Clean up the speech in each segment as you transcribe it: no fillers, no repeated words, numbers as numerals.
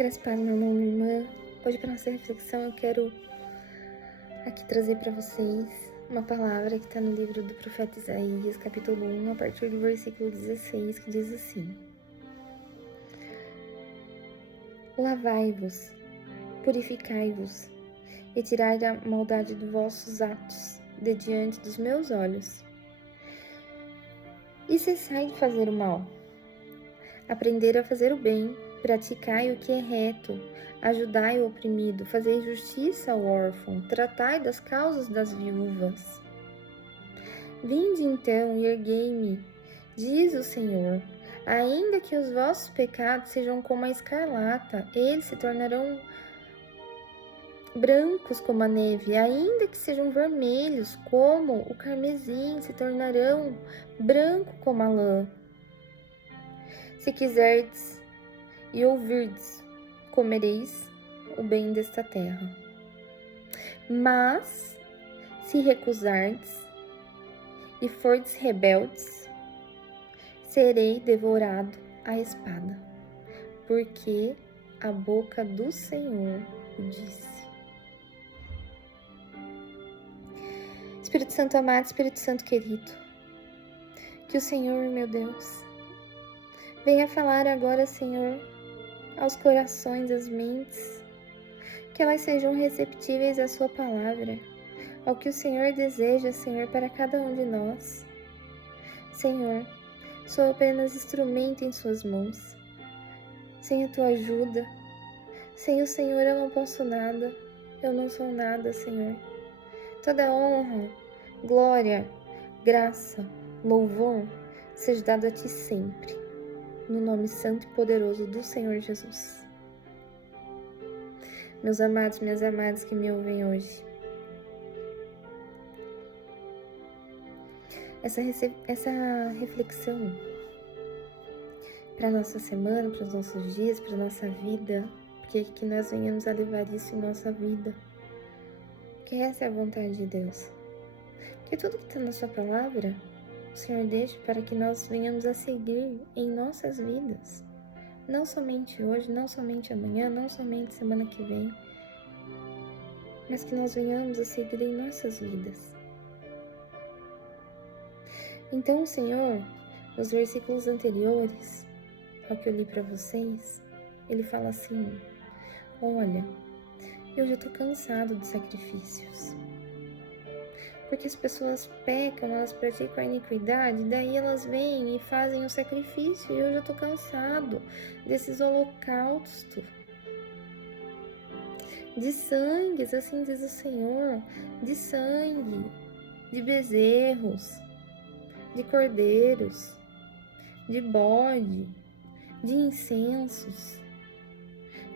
Graças a Deus, meu irmão, minha irmã. Hoje, para nossa reflexão, eu quero aqui trazer para vocês uma palavra que está no livro do profeta Isaías, capítulo 1, a partir do versículo 16, que diz assim: Lavai-vos, purificai-vos, e tirai a maldade dos vossos atos de diante dos meus olhos. E cessai de fazer o mal. Aprender a fazer o bem, praticai o que é reto, ajudai o oprimido, fazei justiça ao órfão, tratai das causas das viúvas. Vinde então e erguei-me, diz o Senhor, ainda que os vossos pecados sejam como a escarlata, eles se tornarão brancos como a neve, ainda que sejam vermelhos como o carmesim, se tornarão branco como a lã. Se quiserdes e ouvirdes, comereis o bem desta terra. Mas, se recusardes e fordes rebeldes, serei devorado à espada, porque a boca do Senhor o disse. Espírito Santo amado, Espírito Santo querido, que o Senhor, meu Deus, venha falar agora, Senhor, aos corações, às mentes, que elas sejam receptíveis à sua palavra, ao que o Senhor deseja, Senhor, para cada um de nós. Senhor, sou apenas instrumento em suas mãos. Sem a tua ajuda, sem o Senhor eu não posso nada, eu não sou nada, Senhor. Toda honra, glória, graça, louvor, seja dado a ti sempre, no nome santo e poderoso do Senhor Jesus. Meus amados, minhas amadas que me ouvem hoje, essa reflexão para a nossa semana, para os nossos dias, para a nossa vida, porque que nós venhamos a levar isso em nossa vida, que essa é a vontade de Deus. Que tudo que está na sua palavra, o Senhor deixa para que nós venhamos a seguir em nossas vidas. Não somente hoje, não somente amanhã, não somente semana que vem, mas que nós venhamos a seguir em nossas vidas. Então, o Senhor, nos versículos anteriores ao que eu li para vocês, Ele fala assim: olha, eu já estou cansado de sacrifícios. Porque as pessoas pecam, elas praticam a iniquidade, daí elas vêm e fazem o sacrifício, e eu já estou cansado desses holocaustos, de sangues, assim diz o Senhor, de sangue, de bezerros, de cordeiros, de bode, de incensos.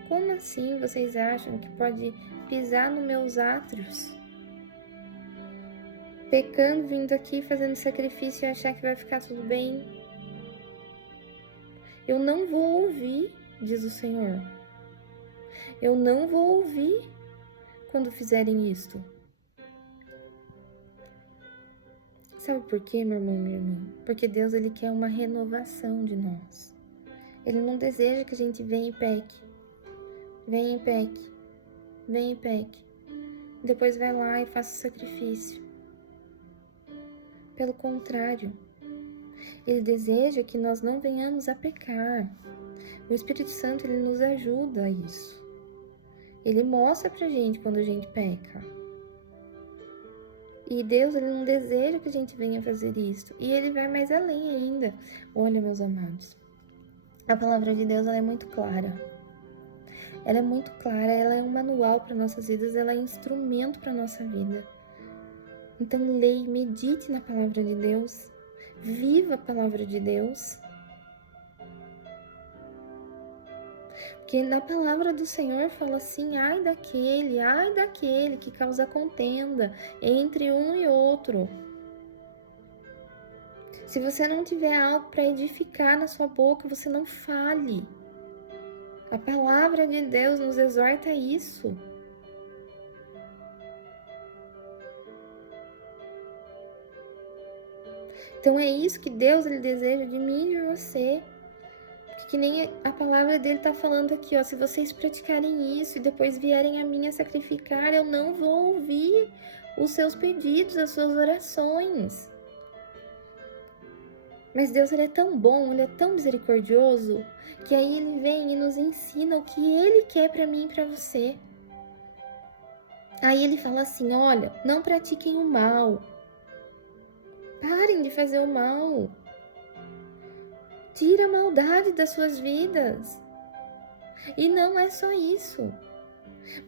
Como assim vocês acham que pode pisar nos meus átrios? Pecando, vindo aqui, fazendo sacrifício e achar que vai ficar tudo bem? Eu não vou ouvir, diz o Senhor. Eu não vou ouvir quando fizerem isto. Sabe por quê, meu irmão, minha irmã? Porque Deus, Ele quer uma renovação de nós. Ele não deseja que a gente venha e peque. Venha e peque. Venha e peque. Depois vai lá e faça o sacrifício. Pelo contrário, Ele deseja que nós não venhamos a pecar. O Espírito Santo, Ele nos ajuda a isso. Ele mostra pra gente quando a gente peca. E Deus, Ele não deseja que a gente venha fazer isso. E Ele vai mais além ainda. Olha, meus amados, a palavra de Deus, ela é muito clara. Ela é muito clara, ela é um manual para nossas vidas, ela é instrumento para nossa vida. Então, leia, medite na palavra de Deus, viva a palavra de Deus. Porque na palavra do Senhor fala assim: ai daquele que causa contenda entre um e outro. Se você não tiver algo para edificar na sua boca, você não fale. A palavra de Deus nos exorta a isso. Então é isso que Deus, Ele deseja de mim e de você. Que nem a palavra dele tá falando aqui, ó, se vocês praticarem isso e depois vierem a mim a sacrificar, eu não vou ouvir os seus pedidos, as suas orações. Mas Deus, ele é tão bom, ele é tão misericordioso, que aí ele vem e nos ensina o que ele quer para mim e para você. Aí ele fala assim, olha, não pratiquem o mal. Parem de fazer o mal. Tira a maldade das suas vidas. E não é só isso.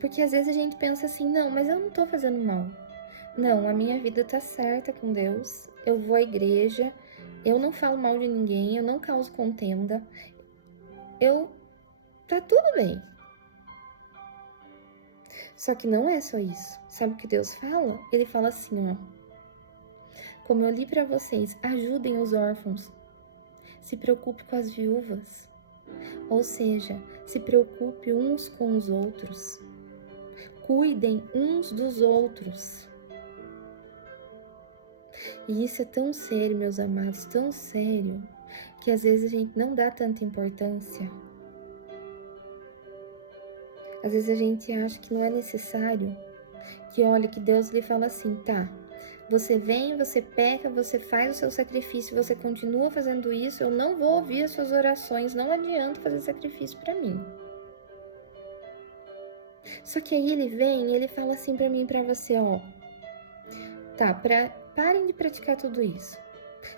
Porque às vezes a gente pensa assim, não, mas eu não tô fazendo mal. Não, a minha vida tá certa com Deus. Eu vou à igreja, eu não falo mal de ninguém, eu não causo contenda. Tá tudo bem. Só que não é só isso. Sabe o que Deus fala? Ele fala assim, ó. Como eu li para vocês, ajudem os órfãos. Se preocupe com as viúvas. Ou seja, se preocupe uns com os outros. Cuidem uns dos outros. E isso é tão sério, meus amados, tão sério, que às vezes a gente não dá tanta importância. Às vezes a gente acha que não é necessário. Que olha, que Deus lhe fala assim, tá, você vem, você peca, você faz o seu sacrifício, você continua fazendo isso, eu não vou ouvir as suas orações, não adianta fazer sacrifício para mim. Só que aí ele vem e ele fala assim para mim e para você, ó, tá, parem de praticar tudo isso.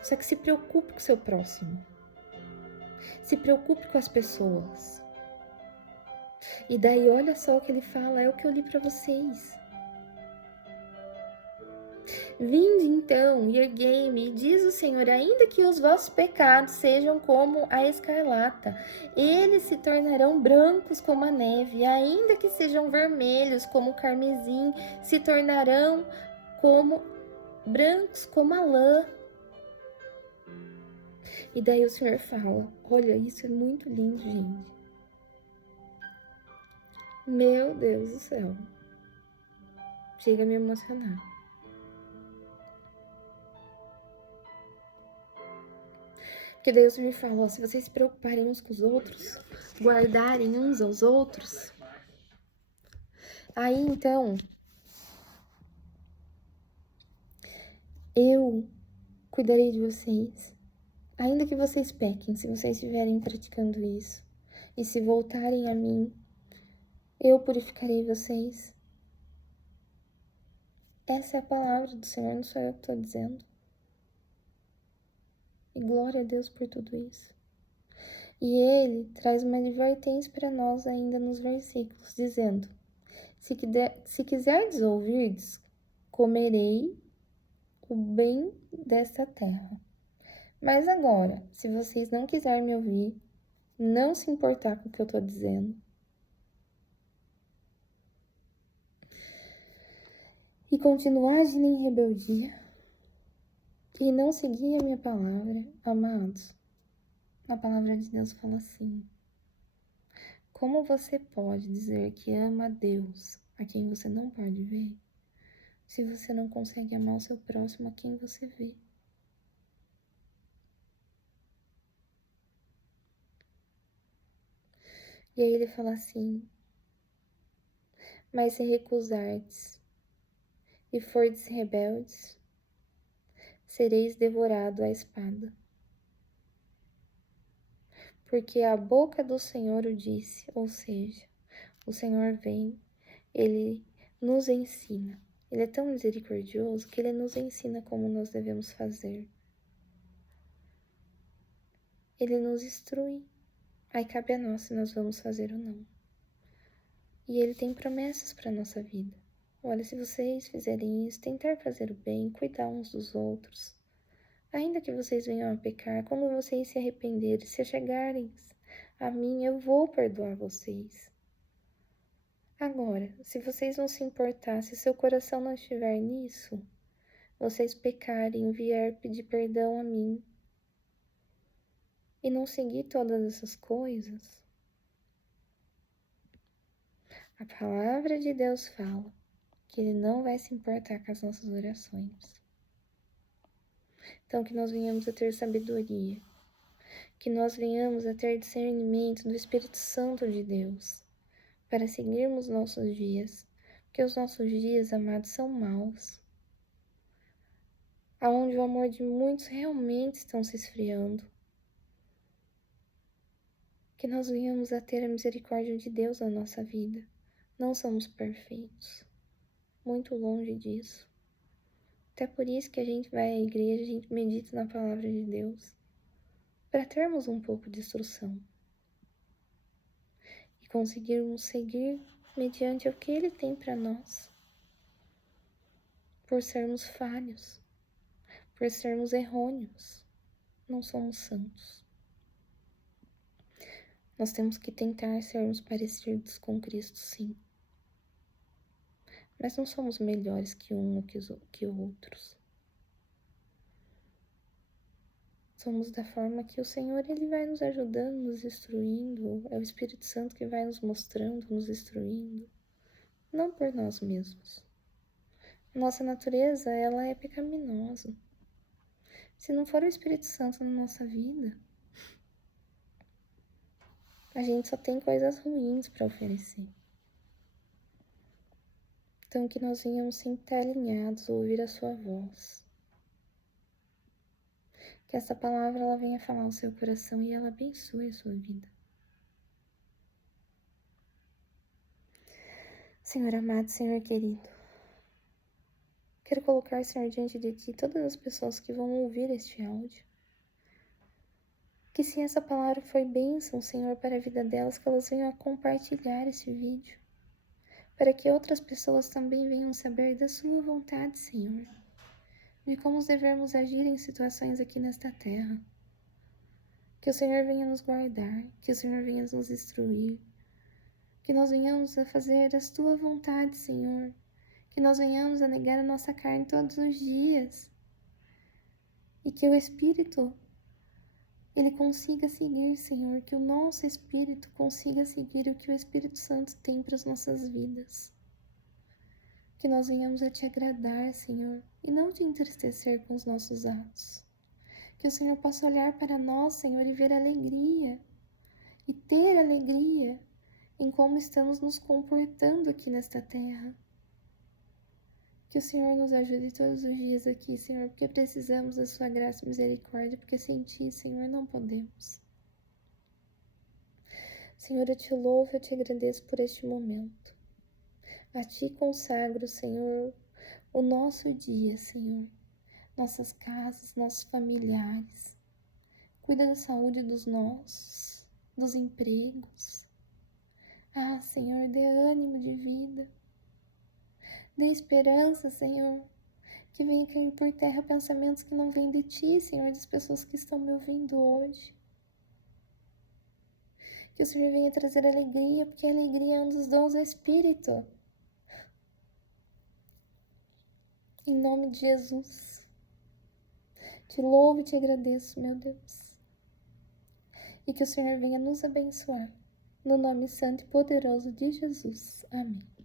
Só que se preocupe com o seu próximo. Se preocupe com as pessoas. E daí olha só o que ele fala, é o que eu li para vocês. Vinde então, e erguei-me, diz o Senhor, ainda que os vossos pecados sejam como a escarlata, eles se tornarão brancos como a neve, ainda que sejam vermelhos como o carmesim, se tornarão como brancos como a lã. E daí o Senhor fala, olha, isso é muito lindo, gente. Meu Deus do céu. Chega a me emocionar. Porque Deus me falou, se vocês se preocuparem uns com os outros, guardarem uns aos outros, aí então eu cuidarei de vocês. Ainda que vocês pequem, se vocês estiverem praticando isso, e se voltarem a mim, eu purificarei vocês. Essa é a palavra do Senhor, não sou eu que estou dizendo. E glória a Deus por tudo isso. E ele traz uma advertência para nós ainda nos versículos, dizendo, se quiserdes ouvirdes, comerei o bem desta terra. Mas agora, se vocês não quiserem me ouvir, não se importar com o que eu estou dizendo, e continuar agindo em rebeldia, e não seguir a minha palavra, amados, a palavra de Deus fala assim, como você pode dizer que ama a Deus, a quem você não pode ver, se você não consegue amar o seu próximo a quem você vê? E aí ele fala assim, mas se recusardes e fordes rebeldes, sereis devorado à espada. Porque a boca do Senhor o disse, ou seja, o Senhor vem, ele nos ensina. Ele é tão misericordioso que ele nos ensina como nós devemos fazer. Ele nos instrui. Aí cabe a nós se nós vamos fazer ou não. E ele tem promessas para a nossa vida. Olha, se vocês fizerem isso, tentar fazer o bem, cuidar uns dos outros, ainda que vocês venham a pecar, quando vocês se arrependerem, se chegarem a mim, eu vou perdoar vocês. Agora, se vocês não se importar, se seu coração não estiver nisso, vocês pecarem, vier pedir perdão a mim e não seguir todas essas coisas, a palavra de Deus fala que ele não vai se importar com as nossas orações. Então, que nós venhamos a ter sabedoria, que nós venhamos a ter discernimento do Espírito Santo de Deus para seguirmos nossos dias, porque os nossos dias, amados, são maus, aonde o amor de muitos realmente estão se esfriando. Que nós venhamos a ter a misericórdia de Deus na nossa vida. Não somos perfeitos, muito longe disso. Até por isso que a gente vai à igreja, a gente medita na palavra de Deus, para termos um pouco de instrução e conseguirmos seguir mediante o que Ele tem para nós. Por sermos falhos, por sermos errôneos, não somos santos. Nós temos que tentar sermos parecidos com Cristo, sim. Mas não somos melhores que um ou que outros. Somos da forma que o Senhor Ele vai nos ajudando, nos instruindo. É o Espírito Santo que vai nos mostrando, nos instruindo. Não por nós mesmos. Nossa natureza, ela é pecaminosa. Se não for o Espírito Santo na nossa vida, a gente só tem coisas ruins para oferecer. Então, que nós venhamos sempre estar alinhados, ouvir a sua voz. Que essa palavra ela venha falar ao seu coração e ela abençoe a sua vida. Senhor amado, Senhor querido, quero colocar, Senhor, diante de Ti todas as pessoas que vão ouvir este áudio. Que se essa palavra foi bênção, Senhor, para a vida delas, que elas venham a compartilhar esse vídeo, para que outras pessoas também venham saber da Sua vontade, Senhor, de como devemos agir em situações aqui nesta terra. Que o Senhor venha nos guardar, que o Senhor venha nos instruir, que nós venhamos a fazer a Tua vontade, Senhor, que nós venhamos a negar a nossa carne todos os dias, e que o Espírito, Ele consiga seguir, Senhor, que o nosso Espírito consiga seguir o que o Espírito Santo tem para as nossas vidas. Que nós venhamos a Te agradar, Senhor, e não Te entristecer com os nossos atos. Que o Senhor possa olhar para nós, Senhor, e ver alegria, e ter alegria em como estamos nos comportando aqui nesta terra. Que o Senhor nos ajude todos os dias aqui, Senhor, porque precisamos da Sua graça e misericórdia, porque sem Ti, Senhor, não podemos. Senhor, eu Te louvo, eu Te agradeço por este momento. A Ti consagro, Senhor, o nosso dia, Senhor, nossas casas, nossos familiares. Cuida da saúde dos nossos, dos empregos. Ah, Senhor, dê ânimo de vida. Dê esperança, Senhor, que venha cair por terra pensamentos que não vêm de Ti, Senhor, das pessoas que estão me ouvindo hoje. Que o Senhor venha trazer alegria, porque a alegria é um dos dons do Espírito. Em nome de Jesus, Te louvo e Te agradeço, meu Deus. E que o Senhor venha nos abençoar. No nome santo e poderoso de Jesus. Amém.